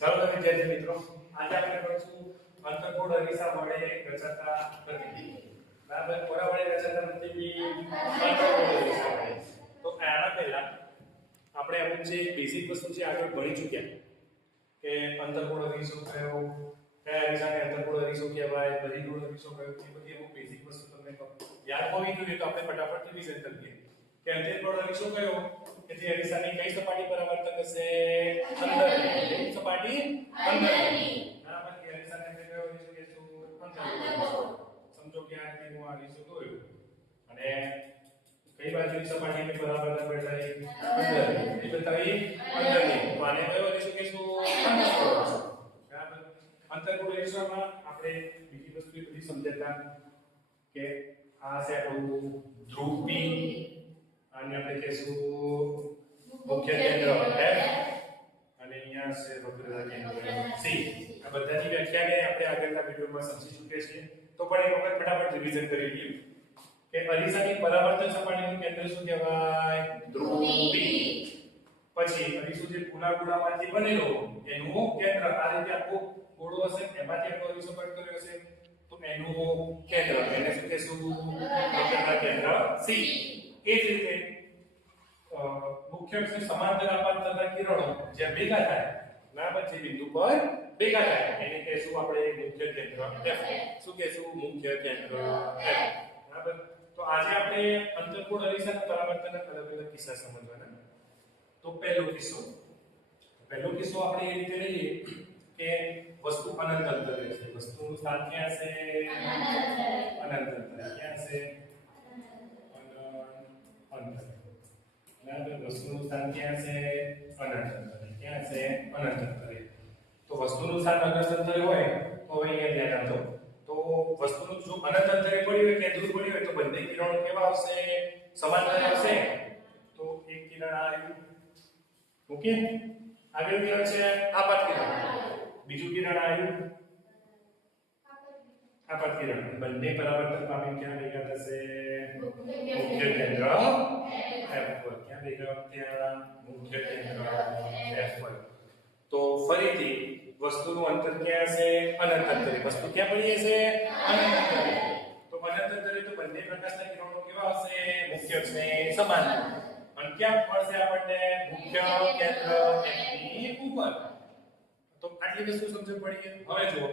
ચાલો તો વિદ્યાર્થી મિત્રો, આજે આપણે ભણીશું અંતઃકોણ અરીસા વડે રચાતા પ્રતિબિંબ. બરાબર, કોના વડે રચાતા પ્રતિબિંબ? અંતઃકોણ અરીસા વડે. તો આના પહેલા આપણે અમુક જે બેઝિક વસ્તુ છે આગળ ભણી ચૂક્યા કે અંતઃકોણ અરીસો કયો, કયા અરીસાને અંતઃકોણ અરીસો કહેવાય, બહિર્ગોળ અરીસો કયો, એ બધી અમુક બેઝિક વસ્તુ તમને યાદ હોવી જોઈએ. તો આપણે ફટાફટ રિવિઝન કરીએ કે અંતઃકોણ અરીસો કયો કે જે અરીસાની કઈ સપાટી પર આવર્તક હશે? અંદરની. સપાટી અંદરની. બરાબર, એ અરીસાને આપણે કયો અરીસો કહેશું? અંતઃકોણ. સમજો કે આ રીતે હું આ અરીસો દોર્યો અને કઈ બાજુની સપાટીને બરાબર બતાવી? અંદરની. એ બતાવી અંદરની. તો આને કયો અરીસો કહેશું? અંતઃકોણ. બરાબર, અંતઃકોણ અરીસામાં આપણે બીજી વસ્તુ એ બધી સમજ્યા કે આ છે આપણું ધ્રુવ P, આને આપણે કહેશું મુખ્ય કેન્દ્ર F, અને અહીંયા છે વક્રતા કેન્દ્ર C. આ બધાની વ્યાખ્યાને આપણે આગળના વિડિયોમાં સમજી ચૂક્યા છીએ. તો પણ એક વખત ફટાફટ રિવિઝન કરી લઈએ કે અરીસાની પરાવર્તક સપાટીનું કેન્દ્ર શું કહેવાય? ધ્રુવ P. પછી અરીસો જે પૂર્ણાગોળામાંથી બનેલો એનું કેન્દ્ર આ રીતે આખો ગોળો હશે, એમાંથી આપણો અરીસો કટ કર્યો હશે તો એનું કેન્દ્ર એને શું કહેશું? વક્રતા કેન્દ્ર C. એ જ રીતે મુખ્ય અક્ષને સમાંતર આપાત થતા કિરણો જે ભેગા થાય, બરાબર, જે બિંદુ પર ભેગા થાય એને કહેશું આપણે મુખ્ય કેન્દ્ર F. શું કહેશું? મુખ્ય કેન્દ્ર F. બરાબર, તો આજે આપણે અંતઃકોણ અરીસાના પરાવર્તનના અલગ અલગ કિસ્સા સમજવાના. તો પહેલો કિસ્સો આપણે એ રીતે લઈએ કે વસ્તુ અનંત અંતરે છે. વસ્તુનું સ્થાન ક્યાં છે? અનંત અંતરે. ક્યાં છે? અનંત અંતરે. બરાબર, વસ્તુનું સ્થાન ક્યાં છે? અનંત અંતરે. ક્યાં છે? અનંત અંતરે. તો વસ્તુનું સ્થાન અનંત અંતરે હોય તો હવે અહીંયા ધ્યાન આપજો. તો વસ્તુનું જો અનંત અંતરે પડી હોય કે દૂર પડી હોય તો બંને કિરણો કેવા આવશે? સમાંતર આવશે. તો એક કિરણ આવ્યું, ઓકે, આગળ કિરણ છે આપાત કિરણ, બીજું કિરણ આવ્યું આપાત કિરણ. બંને પરાવર્તન પામી ક્યાં ભેગા થશે? મુખ્ય કેન્દ્ર F પર. ક્યાં ભેગા? ત્યાં મુખ્ય કેન્દ્ર F પર. તો ફરીથી વસ્તુનું અંતર ક્યાં છે? અનંત અંતરે. વસ્તુ ક્યાં પડી હશે? અનંત અંતરે. તો અનંત અંતરે તો બંને પ્રકાશના કિરણો કેવા હશે? મુખ્ય અક્ષને સમાંતર. અને ક્યાં મળશે આપણને? મુખ્ય કેન્દ્ર F ની ઉપર. તો આટલી વસ્તુ સમજણ પડી ગઈ. હવે જો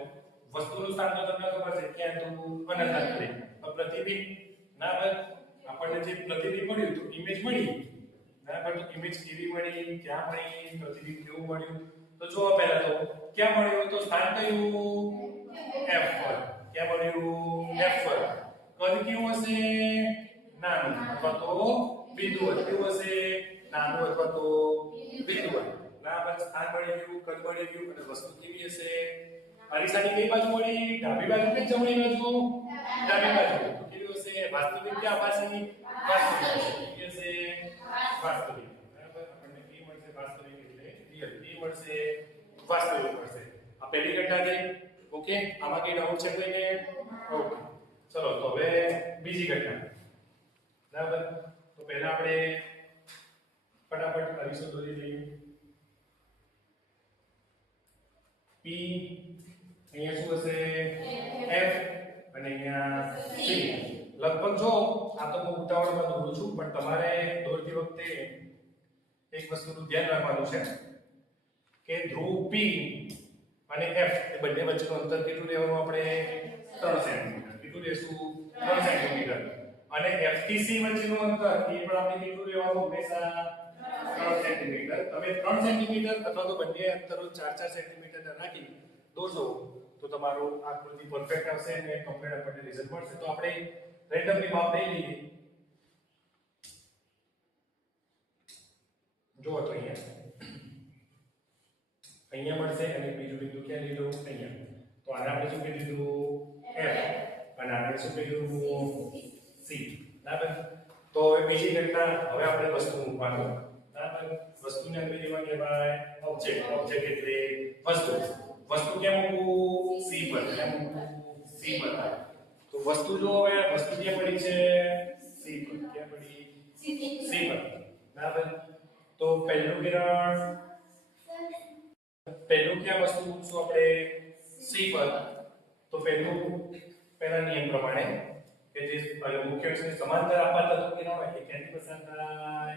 વસ્તુનું સ્થાન તો તમને ખબર છે ક્યાં? તો અનંત અંતરે. તો પ્રતિબિંબ, બરાબર, આપણને જે પ્રતિબિંબ મળ્યું તો ઇમેજ મળી, બરાબર, તો ઇમેજ કેવી મળી? ક્યાં મળી? પ્રતિબિંબ કેવું મળ્યું? તો જો પહેલા તો ક્યાં મળ્યું? તો સ્થાન કયું? F પર. ક્યાં મળ્યું? F પર. કદ કેવું હશે? નાનું, અથવા તો બિંદુવત. કેવું હશે? નાનું અથવા તો બિંદુવત. બરાબર, સ્થાન મળી ગયું, કદ મળી ગયું, અને વસ્તુ કેવી હશે? અરીસાની કઈ બાજુ મળી? ડાબી બાજુ કે જમણી બાજુ? ડાબી બાજુ. તો કેવી હશે? વાસ્તવિક કે આભાસી? વાસ્તવિક. કેવી હશે? વાસ્તવિક. બરાબર, આપણને કી મળશે વાસ્તવિક એટલે રિયલ. કી મળશે વાસ્તવિક મળશે. આ પહેલી ઘટના થઈ, ઓકે. આમાં કઈ ડાઉટ છે કોઈને? ઓકે, ચલો તો હવે બીજી ઘટના. બરાબર, તો પહેલા આપણે ફટાફટ અરીસો દોરી લઈએ. P, અહીંયા શું હશે? F, અને અહીંયા C. લગભગ જો આ તો હું ઉતાવળમાં દોરું છું, પણ તમારે દોરતી વખતે એક વસ્તુનું ધ્યાન રાખવાનું છે કે ધ્રુવ P અને F એ બંને વચ્ચેનું અંતર કેટલું લેવાનું? આપણે 3 સેન્ટીમીટર. કેટલું લેશું? 3 સેન્ટીમીટર. અને F થી C વચ્ચેનું અંતર એ પણ આપણે કેટલું લેવાનું? હંમેશા 3 સેન્ટીમીટર. તમે 3 સેન્ટીમીટર અથવા તો બંને અંતરો 4-4 સેન્ટીમીટર રાખી દોરશો તો તમારું આકૃતિ પરફેક્ટ આવશે અને કમ્પ્લીટ આપણને રિઝલ્ટ મળશે. તો આપણે રેન્ડમલી માપ લઈ લઈએ. જો તો અહીંયા મળશે અને બીજું બિંદુ ક્યાં લીધું? અહીંયા. તો આને આપણે શું કીધું? F, અને આને શું કીધું? C. બરાબર, તો હવે બીજી ઘટના. હવે આપણે વસ્તુ મૂકવાનું. બરાબર, વસ્તુને અંગ્રેજીમાં કહેવાય ઓબ્જેક્ટ. ઓબ્જેક્ટ એટલે વસ્તુ. વસ્તુ ક્યાં મૂકવું? C પર. ક્યાં મૂકવું? C પર. તો વસ્તુ જો હવે વસ્તુ ક્યાં પડી છે? C પર. ક્યાં પડી? C પર. બરાબર, તો પહેલું કિરણ પહેલું ક્યાં વસ્તુ મૂકશું આપણે સી પર તો પહેલા નિયમ પ્રમાણે કે જે મુખ્ય અક્ષને સમાંતર અપાતા તો કિરણ હોય એ ક્યાંથી પસાર થાય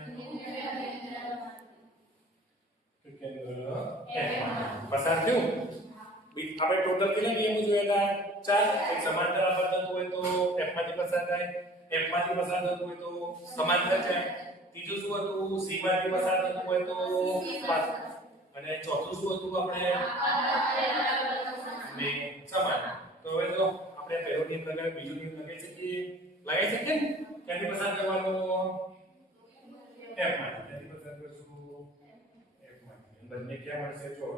પસાર થયું આપણે ટોટલ કેટલા નિયમો જોયા હતા 4 એક સમાંતર અપાતા હોય તો f માંથી પસાર થાય f માંથી પસાર થતું હોય તો સમાંતર જાય ત્રીજું શું હતું c માંથી પસાર થતું હોય તો અને ચોથું શું હતું આપણે ને સમાન તો હવે જો આપણે પહેલો નિયમ લગાવ્યો બીજો નિયમ લગાવી શકીએ ને ક્યાંથી પસાર કરવાનો f માંથી ક્યાંથી પસાર કરશું f માંથી બંને ક્યાં મળશે જો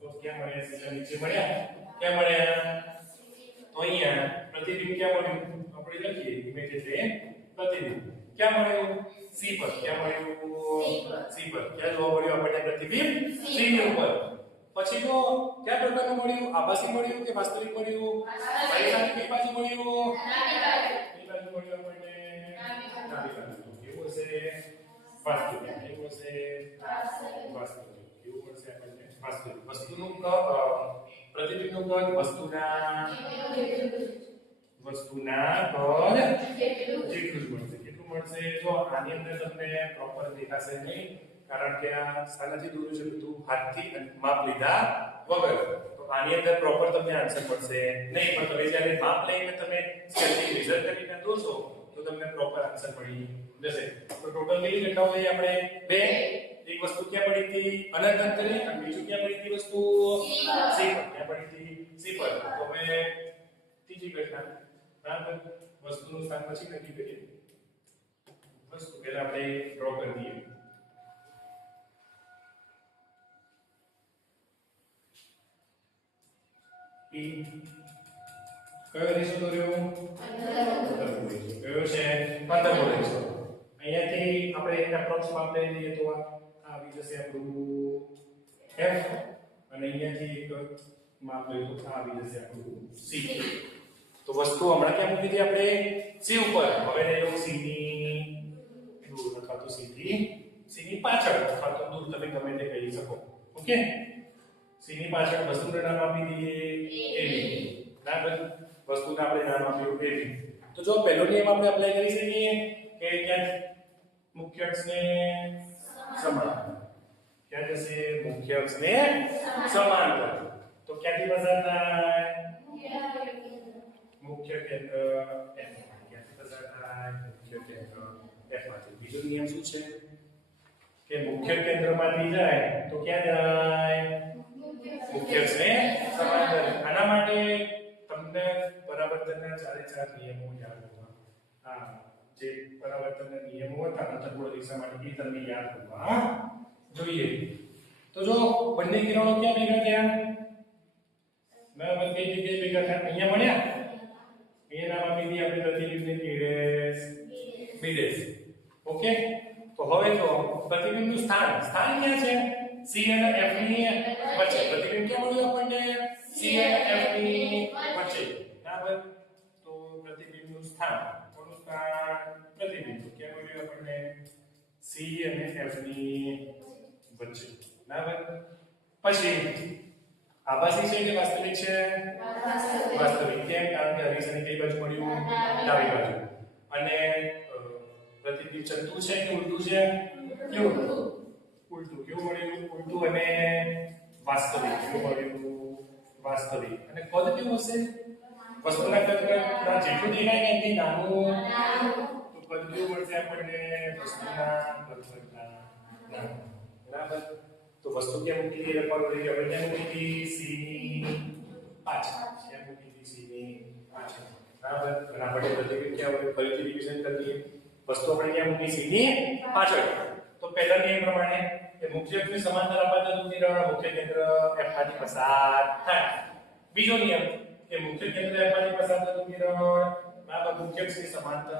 તો ક્યાં મળ્યા સીધા નીચે મળ્યા ક્યાં મળ્યા તો અહીંયા પ્રતિબિંબ ક્યાં મળ્યું આપણે લખીએ ઇમેજ એટલે પ્રતિબિંબ ક્યાં મળ્યું c પર ક્યાં મળ્યું c પર ક્યાં જોવા મળ્યું આપણને પ્રતિબિંબ c ની ઉપર પછી તો કયા પ્રકારનું મળ્યું આભાસી મળ્યું કે વાસ્તવિક મળ્યું પરીક્ષાની કઈ બાજુ મળ્યું ડાબી બાજુ મળ્યું આપણને ડાબી બાજુ કેવું હશે વાસ્તવિક કેવું હશે વાસ્તવિક કેવું હશે આપણને વાસ્તવિક વસ્તુનું પ્રતિબિંબનું કદ વસ્તુના કદ જેટલું જ મળશે કેટલું મળશે જો આની અંદર તમને પ્રોપર દેખાશે નહીં કારણ કે આ સાનાથી દોર્યું છે બધું હાથથી માપ લીધા વગર તો આની અંદર પ્રોપર તમને આન્સર મળશે નહીં પણ તમે જ્યારે માપ લઈને તમે સ્કેલથી મેઝર કરીને દોરશો તો તમને પ્રોપર આન્સર મળી જશે તો ટોટલ કેટલી ઘટનાઓ થઈ આપણે બે એક વસ્તુ ક્યાં પડી હતી અનંત અંતરે અને બીજું ક્યાં પડી હતી વસ્તુ સી પર ક્યાં પડી હતી સી પર તો હવે ત્રીજી ઘટના બરાબર વસ્તુનું સ્થાન પછી નક્કી કરીએ વસ્તુ પહેલા આપણે ડ્રો કરી દઈએ કયો રેશો દોર્યો કયો છે અંતરનો રેશો અહીંયાથી આપણે એપ્રોક્સ માપ લઈ લઈએ તો આ આવી જશે આપણું f અને અહીંયાથી એક માપ લઈએ તો આ આવી જશે આપણું c તો વસ્તુ હમણાં ક્યાં મૂકી હતી આપણે c ઉપર હવે લઈ લો c ની દૂર અથવા તો c ની પાછળ અથવા તો દૂર તમે ગમે તે કહી શકો ઓકે c ની પાછળ વસ્તુનું નામ આપી દઈએ ab બરાબર વસ્તુનું આપણે નામ આપ્યું ab તો જો પહેલો નિયમ આપણે એપ્લાય કરી શકીએ કે ક્યાં મુખ્ય અક્ષને સમાંતર ક્યાં જશે મુખ્ય અક્ષને સમાંતર તો ક્યાંથી પસાર થાય મુખ્ય કેન્દ્ર f ક્યાંથી પસાર થાય મુખ્ય કેન્દ્ર f માંથી બીજો નિયમ શું છે કે મુખ્ય કેન્દ્રમાંથી જાય તો ક્યાં જાય મુખ્ય અક્ષને સમાંતર આના માટે તમને પરાવર્તનના 4 નિયમો યાદ હોવા આ જે પરાવર્તનના નિયમો હતા અંતર્ગોળ દિશા માટે એ તમને યાદ હોવા જોઈએ તો જો બંને કિરણો ક્યાં ભેગા થયા બરાબર કઈ જગ્યાએ ભેગા થયા અહીંયા મળ્યા અહીંયા નામ આપી દઈએ આપણે પ્રતિબિંબને b ઓકે તો હવે જો પ્રતિબિંબનું સ્થાન ક્યાં છે c અને f ની વચ્ચે પ્રતિબિંબ ક્યાં મળ્યું આપણને c અને f ની વચ્ચે બરાબર તો પ્રતિબિંબનું સ્થાન કોનું સ્થાન પ્રતિબિંબ ક્યાં મળ્યું આપણને c અને f ની વચ્ચે બરાબર પછી આભાસી છે કે વાસ્તવિક છે વાસ્તવિક કેમ કારણ કે હરીશની કઈ બાજુ મળ્યું ડાબી બાજુ અને પ્રતિબિંબ ચલતું છે કે ઉલટું છે કેવું ઉલટું કેવું મળ્યું ઉલટું અને વાસ્તવિક કેવું મળ્યું વાસ્તવિક અને કદ કેવું હશે વસ્તુના કદના જેટલું દેખાય ને એનાથી નાનું તો કદ કેવું મળશે આપણને વસ્તુના કદ કરતા નાનું બરાબર તો વસ્તુ ક્યાં મૂકી હતી લખવાનું રહી ગયું આપણે ક્યાં મૂકી હતી c ની પાછળ ક્યાં મૂકી હતી c ની પાછળ બરાબર અને આપણે પ્રતિબિંબ ક્યાં હોય ફરીથી રિવિઝન કરીએ વસ્તુ આપણે ક્યાં મૂકી c ની પાછળ તો પહેલા નિયમ પ્રમાણે કે મુખ્ય અક્ષની સમાંતર અપાતું કિરણ મુખ્ય કેન્દ્ર f માંથી પસાર થાય બીજો નિયમ કે મુખ્ય કેન્દ્ર f માંથી પસાર થતું કિરણ બરાબર મુખ્ય અક્ષની સમાંતર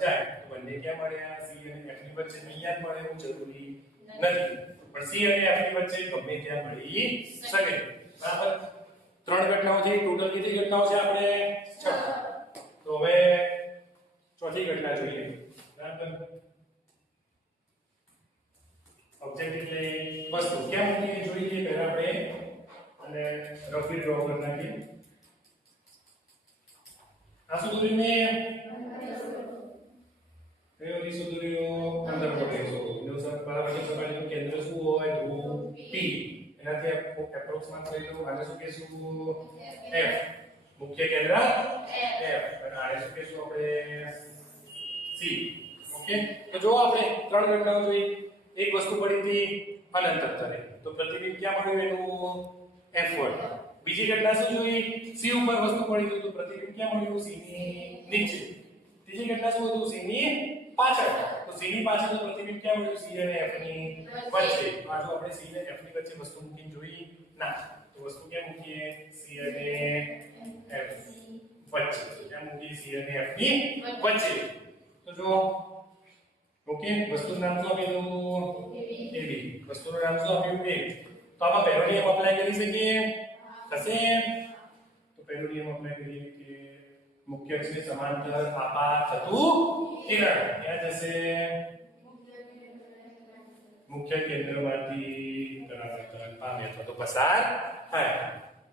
જાય તો બંને ક્યાં મળ્યા c અને f ની વચ્ચે અહીંયા જ મળે એવું જરૂરી નથી પણ c અને f ની વચ્ચે ગમે ત્યાં મળી શકે બરાબર ત્રણ ઘટનાઓ થઈ ટોટલ કેટલી ઘટનાઓ છે આપણે 6 તો હવે ચોથી ઘટના જોઈએ બરાબર ઓબ્જેક્ટ એટલે વસ્તુ ક્યાં મૂકી જોઈએ પહેલા આપણે ફરીથી ડ્રો કરી નાખીએ. આ શું દોર્યું મેં? કયો રીસો દોર્યો? અંતર્ગોળ રીસો. જો સર પારમાણ્યિક સપાટીનું કેન્દ્ર શું હોય? ધ્રુવ P. એનાથી એપ્રોક્સ માન લઈ લો. આને શું કહેશું? F. મુખ્ય કેન્દ્ર F. અને આને શું કહેશું આપણે? C. ઓકે. તો જો આપણે ત્રણ ઘટનાઓ જોઈ. એક વસ્તુ પડી હતી અનંત અંતરે. તો પ્રતિબિંબ ક્યાં મળ્યું એનું? F1. બીજી ઘટના શું જોઈ? C ઉપર વસ્તુ પડી હતી તો પ્રતિબિંબ ક્યાં મળ્યું? C ની નીચે. ત્રીજી ઘટના શું હતું? C ની પાછળ. તો C ની પાછળ તો પ્રતિબિંબ ક્યાં મળ્યું? C અને F ની વચ્ચે. આ જો આપણે C અને F ની વચ્ચે વસ્તુ મૂકીને જોઈ ના. તો વસ્તુ ક્યાં મૂકીએ? C અને F વચ્ચે. ક્યાં મૂકીએ? C અને F ની વચ્ચે. તો જો ઓકે, વસ્તુનું નામ શું આપ્યું? AB. વસ્તુનું નામ શું આપ્યું? A. તો આમાં પહેલો નિયમ અપ્લાય કરી શકીએ? થશે? તો પહેલો નિયમ અપ્લાય કરીએ કે મુખ્ય અક્ષને સમાંતર આપાત થતું કિરણ ક્યાં જશે? મુખ્ય કેન્દ્રમાંથી પરાવર્તન પામે અથવા તો પસાર થાય.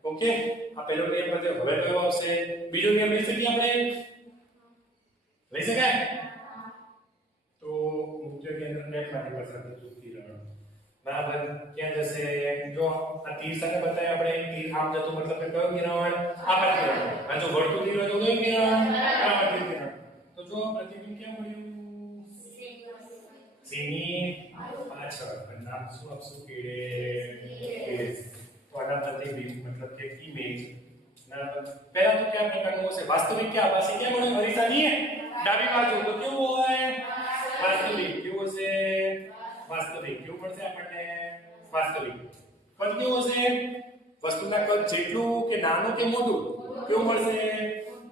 ઓકે, આ પહેલો નિયમ પર હવે કયો આવશે? બીજો નિયમ લઈ શકીએ આપણે? લઈ શકાય? તો મુખ્ય કેન્દ્રમાંથી પસાર થતું કિરણ બરાબર ક્યાં જશે? જો આ તીર સાથે બતાવ્યા આપણે. તીર આમ જતું મતલબ કે કયો કિરણ? આપાત કિરણ. આ જો વળતું તીર હોય તો કયું કિરણ? આપાત કિરણ. તો જો પ્રતિબિંબ ક્યાં મળ્યું? C ની પાછળ. અને નામ શું આપશું? કેડે. તો આના પ્રતિબિંબ મતલબ કે ઇમેજ. બરાબર. પહેલા તો કયા પ્રકારનું હશે? વાસ્તવિક કે આભાસી? ક્યાં મળે? અરીસાની ડાબી બાજુ. તો કેવું હોય? વાસ્તવિક. કેવું હશે? વાસ્તવિક. કેવું મળશે આપણને? વાસ્તવિક. કદ કેવું હશે? વસ્તુના કદ જેટલું કે નાનું કે મોટું? કેવું મળશે?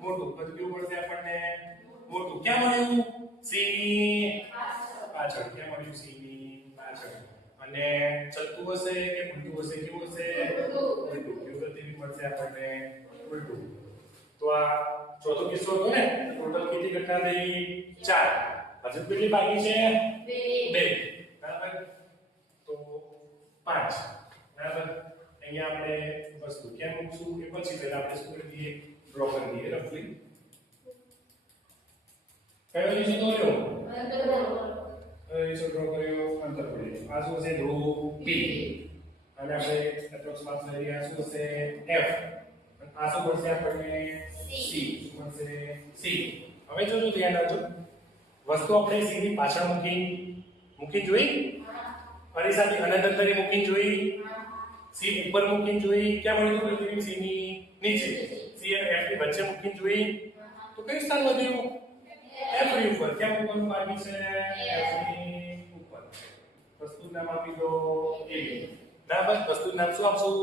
મોટું. કદ કેવું મળશે આપણને? મોટું. ક્યાં મળ્યું? C ની પાછળ. ક્યાં મળ્યું? C ની પાછળ. અને ચલતું હશે કે ઉલટું હશે? કેવું હશે? ઉલટું. કેવું પ્રતિબિંબ મળશે આપણને? ઉલટું. તો આ ચોથો કિસ્સો હતો ને. ટોટલ કેટલી ઘટના થઈ? 4. હજુ કેટલી બાકી છે? 2. બરાબર. તો 5. બરાબર. અહીંયા આપણે વસ્તુ ક્યાં મૂકશું એ પછી પહેલા આપણે શું કરી દઈએ? ડ્રો કરી દઈએ રફલી. કયો રીસો દોર્યો? અંતર્ગોળ. કયો રીસો ડ્રો કર્યો? અંતર્ગોળ. આ શું હશે? ધ્રુવ P. અને આપણે એપ્રોક્સ માર્ક્સ લઈ રહ્યા શું હશે? F. આ શું મળશે આપણને? C. શું મળશે? C. હવે જોજો ધ્યાન રાખજો. વસ્તુ આપણે C ની પાછળ મૂકી જોઈ? અરીસાની અનંત અંતરે મૂકી જોઈ? C ઉપર મૂકી જોઈ? ક્યાં મળ્યું પ્રતિબિંબ? C ની નીચે. C અને F ની વચ્ચે મૂકી જોઈ? તો કયું સ્થાન વધ્યું? F ની ઉપર. ક્યાં મૂકવાનું બાકી છે? F ની ઉપર. વસ્તુનું નામ આપી દો AB. બરાબર. વસ્તુનું નામ શું આપશું?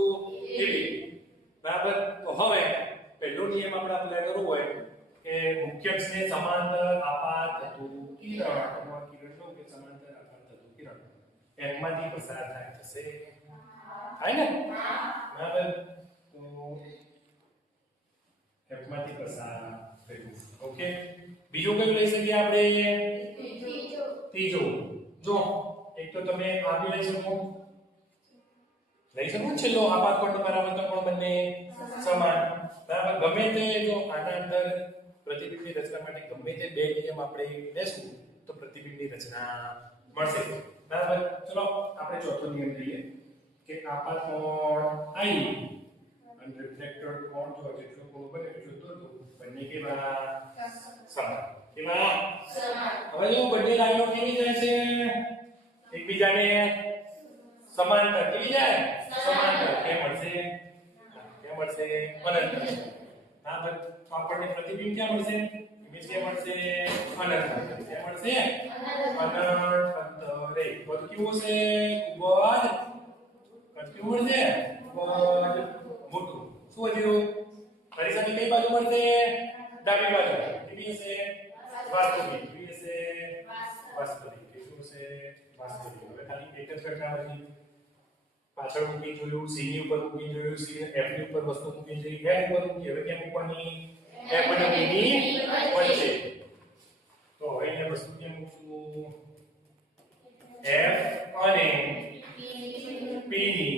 AB. બરાબર. તો હવે પહેલો નિયમ આપણે અપ્લાય કરવો હોય કે મુખ્ય અક્ષને સમાંતર આપાત થતું કિરણ. અથવા કિરણનો કે સમાંતર આપાત થતું કિરણ એકમાંથી પસાર થાય થશે. થાય ને? બરાબર. તો એકમાંથી પસાર થયું. ઓકે. બીજું કયું લઈ શકીએ આપણે? ત્રીજો. જો એક તો તમે આ બી લઈ શકો. લઈ શકો ને છેલ્લો આપાત કોણ પરાવર્તન કોણ બંને સમાન. બરાબર. ગમે તે જો આના અંદર પ્રતિબિંબની રચના માટે ગમે તે બે નિયમ આપણે લેશું તો પ્રતિબિંબની રચના મળશે. બરાબર. ચલો આપણે ચોથો નિયમ લઈએ કે આપાત કોણ I અને રિફ્લેક્ટર કોણ જો જેટલો કોણ બને એટલું દોરવું. બંને કેવા? સમાન. કેવા? સમાન. હવે જો બંને લાઈનો કેવી જાય છે? એકબીજાને સમાંતર. કેવી જાય? સમાંતર. કેમ મળશે? કેમ મળશે? અનંત. બરાબર. તો આપણને પ્રતિબિંબ ક્યાં મળશે? ઇમેજ ક્યાં મળશે? અનંત. ક્યાં મળશે? અનંત અંતરે. પદ કેવું છે? ખૂબ જ પદ કેવું છે? ખૂબ જ મોટું. શું વધ્યું? અરીસાની કઈ બાજુ મળશે? ડાબી બાજુ. કેવી હશે? વાસ્તવિક. કેવી હશે? વાસ્તવિક. કેવું છે? વાસ્તવિક. હવે ખાલી એક જ ઘટના બની. પાછળ મૂકી જોયું, C ની ઉપર મૂકી જોયું, C ને F ની ઉપર વસ્તુ મૂકી જોઈ, F ઉપર મૂકી. હવે ક્યાં મૂકવાની? F અને B ની વચ્ચે. તો હવે અહીંયા વસ્તુ ક્યાં મૂકશું? F અને P ની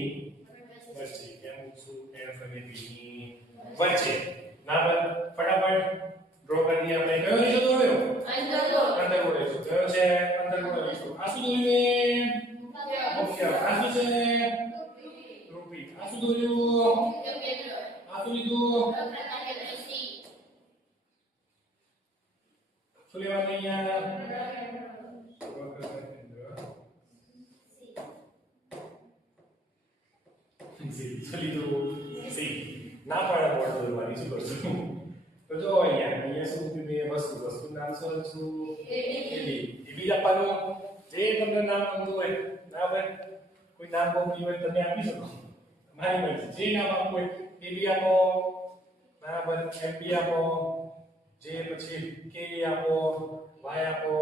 વચ્ચે. ક્યાં મૂકશું? F F અને B ની વચ્ચે બરાબર ફટાફટ ડ્રો કરી દઈએ આપણે કયો લીધો દોર્યો અંતર્ગોળ લીધો કયો છે અંતર્ગોળ લીધો આ શું દોર્યું મુખ્ય આ શું છે રૂપી આ શું દોર્યું આ શું લીધું શું લેવાનું અહીંયા સી ના પાડે બોર્ડ દોરવાની શું કરશું તો જો અહીંયા શું બે વસ્તુ નામ શું એબી એબી આપવાનું જે તમને નામ ગમતું હોય બરાબર કોઈ નામ ગમતું હોય તમે આપી શકો તમારી મરજી જે નામ આપવું હોય એબી આપો બરાબર એમબી આપો જે પછી કે આપો વાય આપો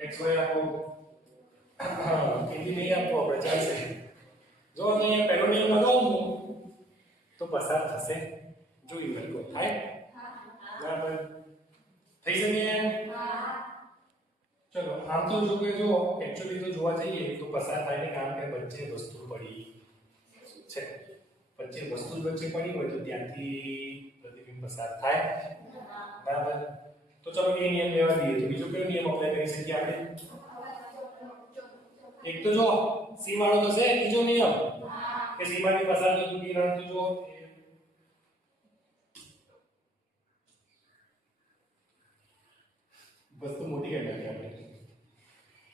એક્સ વાય આપો એબી નહીં આપો આપણે ચાલશે જો અહીંયા પહેલો નિયમ લગાવું તો પસાર થશે જોઈ શકો થાય બરાબર થઈ શકે ચલો આમ તો જો કે જો એક્ચ્યુઅલી તો જોવા જઈએ તો પસાર થાય ને કારણ કે વચ્ચે વસ્તુ પડી છે વચ્ચે વસ્તુ વચ્ચે પડી હોય તો ત્યાંથી પ્રતિબિંબ પસાર થાય બરાબર તો ચલો એ નિયમ લેવા દઈએ તો બીજો કયો નિયમ અપ્લાય કરી શકીએ આપણે એક તો જો સી વાળો તો છે બીજો નિયમ કે સીમાથી પસાર થતું કિરણ તો જો વસ્તુ મોટી કરી નાખી આપણે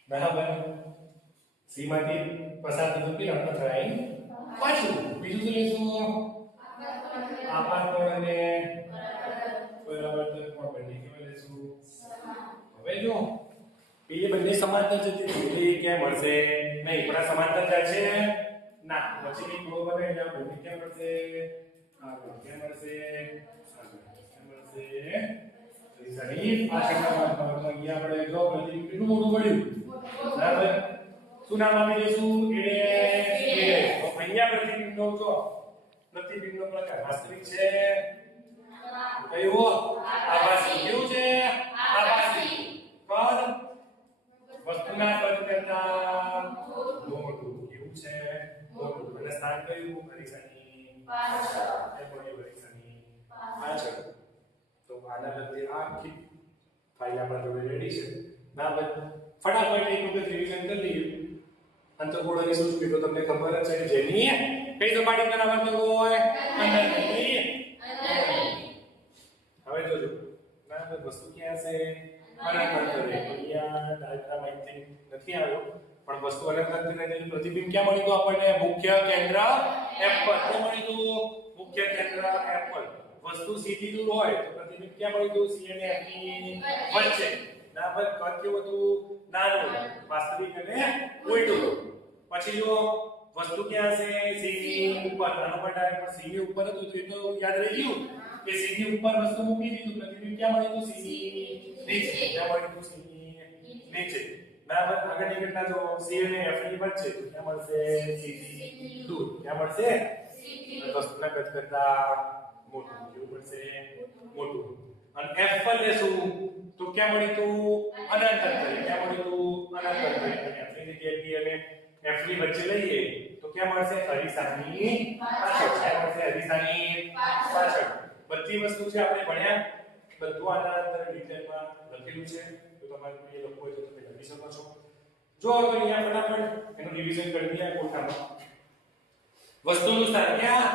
બરાબર સીમાથી પસાર થતું કિરણ તો થાય પાછું બીજું શું લેશું આપાત કોણ અને બરાબર તો કોણ બંને કેવા લેશું હવે જો એ બંને સમાંતર છે એટલે ક્યાં મળશે નહીં પણ આ સમાંતર જાય છે ના પછી એક રો બને એટલે બંને ક્યાં મળશે આગળ ક્યાં મળશે આગળ ક્યાં મળશે સરી પાછળના અહીંયા આપણે જો પ્રતિબિંબ કેટલું મોટું પડ્યું બરાબર શું નામ આપી દઈશું એને તો અહીંયા પ્રતિબિંબનો જો પ્રતિબિંબનો પ્રકાર વાસ્તવિક છે કયો આભાસી કેવું છે આભાસી કદ વસ્તુના કદ કરતા મોટું કેવું છે મોટું અને સ્થાન કયું અરીસાની પાછળ એ પણ અરીસાની પાછળ તો આના લગતી આખી ફાઇલ આપણા જોડે રેડી છે બરાબર ફટાફટ એક વખત રિવિઝન કરી લઈએ અંતઃગોળાની શું તો તમને ખબર જ છે જેની કઈ સપાટી પર આવર્તક હોય અંદરની હવે જોજો બરાબર વસ્તુ ક્યાં છે અનંત અંતરે અહીંયા ડાયાગ્રામ આઈ થિંક નથી આવ્યો પણ વસ્તુ અનંત અંતરે તેનું પ્રતિબિંબ ક્યાં મળ્યું આપણને મુખ્ય કેન્દ્ર F પર ક્યાં મળ્યું મુખ્ય કેન્દ્ર F પર વસ્તુ સીધી દૂર હોય તો પ્રતિબિંબ ક્યાં મળ્યું C અને F ની વચ્ચે બરાબર કદ કેવું હતું નાનું વાસ્તવિક અને ઉલટું પછી જો વસ્તુ ક્યાં છે C ની ઉપર નાનો પણ C ની ઉપર હતું તો એ તો યાદ રહી ગયું કે C ની ઉપર વસ્તુ મૂકી દીધું પ્રતિબિંબ ક્યાં મળ્યું C ની નીચે ક્યાં મળ્યું C ની નીચે બરાબર આગળની ઘટના જો C અને F ની વચ્ચે તો ક્યાં મળશે C થી દૂર ક્યાં મળશે વસ્તુના કદ કરતા મોટું કેવું મળશે મોટું અને F પર લેશું તો ક્યાં મળ્યું અનંત અંતરે ક્યાં મળ્યું અનંત અંતરે F ની જગ્યાએ B અને F ની વચ્ચે લઈએ તો ક્યાં મળશે અરીસાની પાછળ ક્યાં મળશે અરીસાની પાછળ બધી વસ્તુ છે આપણે ભણ્યા બધું આના અંદર ડિટેલમાં લખેલું છે તો તમારે કોઈ લખવું હોય તો તમે લખી શકો છો જો તો અહીંયા ફટાફટ એનું રિવિઝન કરી દઈએ કોઠામાં વસ્તુનું સ્થાન ક્યાં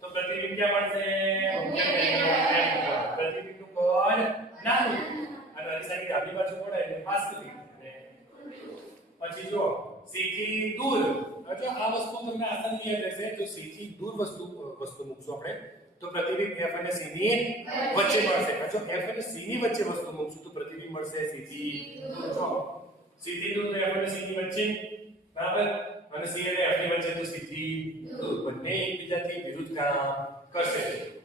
તો પ્રતિબિંબ ક્યાં મળશે પ્રતિબિંબનું કદ નાનું અને અરીસાની ડાબી બાજુ પડે એટલે વાસ્તવિક પછી જો C થી દૂર એટલે આ વસ્તુ તમને આસાનથી યાદ રહેશે તો C થી દૂર વસ્તુ મૂકશું આપણે તો પ્રતિબિંબ F અને C ની વચ્ચે મળશે જો F અને C ની વચ્ચે વસ્તુ મૂકશું તો પ્રતિબિંબ મળશે C થી દૂર જો C થી દૂર તો F અને C ની વચ્ચે બરાબર અને C અને F ની વચ્ચે તો C થી દૂર બંને એકબીજાથી વિરુદ્ધ કામ કરશે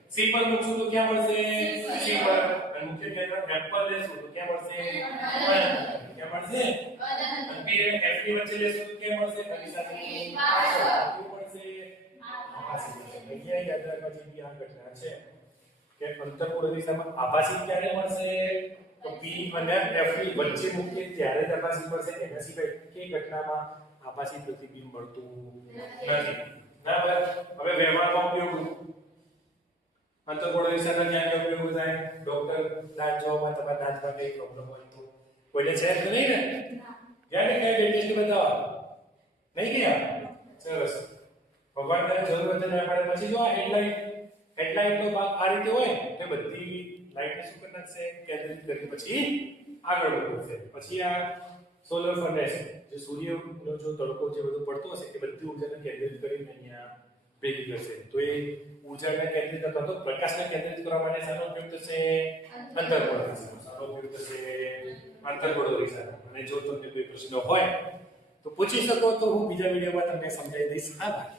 C પર મૂકશું તો ક્યાં મળશે C પર અને મુખ્ય કેન્દ્ર F પર લેશું તો ક્યાં મળશે ક્યાં મળશે અને B અને F ની વચ્ચે લેશું તો ક્યાં મળશે અરીસાની પાછળ મળશે અહીંયા યાદ રાખવા જેવી આ ઘટના છે કે અંતઃગોળ દિશામાં આભાસી ક્યારે મળશે તો B અને F ની વચ્ચે મૂકીએ ત્યારે જ આભાસી મળશે એના સિવાય કે ઘટનામાં આભાસી પ્રતિબિંબ મળતું નથી બરાબર હવે ખાવામાં દાંતમાં કઈ પ્રોબ્લેમ હોય તો કોઈને છે તો નહીં ને ગયા ને કઈ ડેન્ટિસ્ટ બતાવવા નહીં ગયા સરસ ભગવાન તને જરૂર હોય તો આપણે પછી જો આ હેડલાઇટ નો ભાગ આ રીતે હોય તો બધી લાઈટને શું કરી નાખશે કેન્દ્રિત કરી પછી આગળ વધશે પછી આ સોલર ફર્નેસ જે સૂર્યનો જો તડકો જે બધું પડતો હશે એ બધી ઊર્જાને કેન્દ્રિત કરીને અહીંયા ભેગી કરશે તો એ ઊર્જાને કેન્દ્રિત અથવા તો પ્રકાશને કેન્દ્રિત કરવા માટે શાનો ઉપયોગ થશે અંતર્ગોળ રેસાનો શાનો ઉપયોગ થશે અંતર્ગોળ રેસાનો અને જો તમને કોઈ પ્રશ્ન હોય તો પૂછી શકો તો હું બીજા વિડીયોમાં તમને સમજાવી દઈશ આભાર